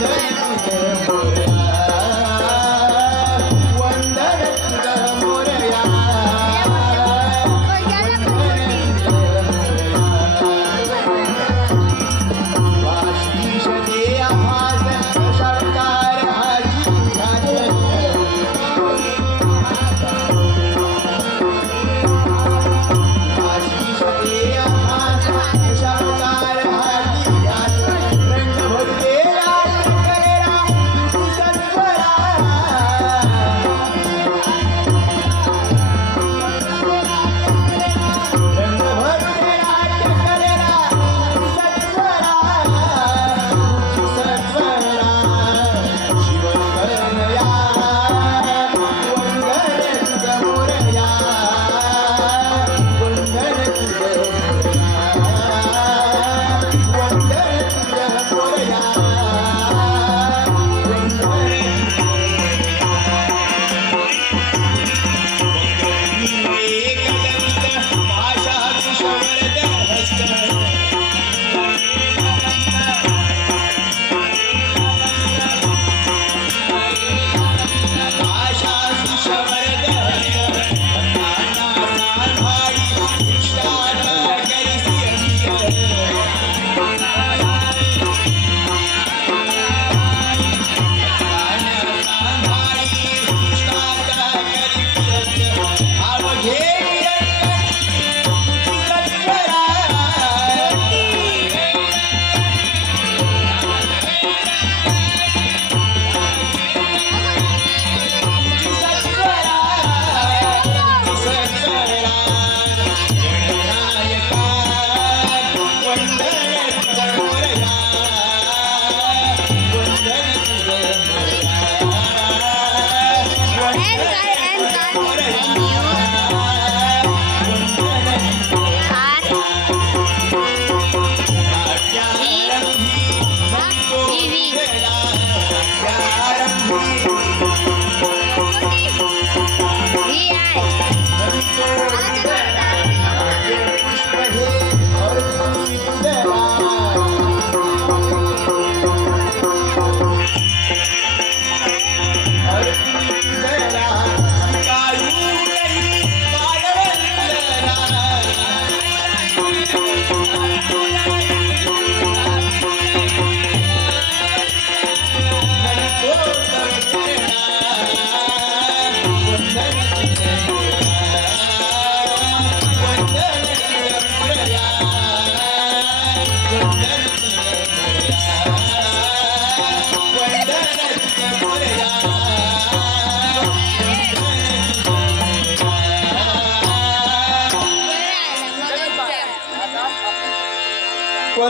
Sunday.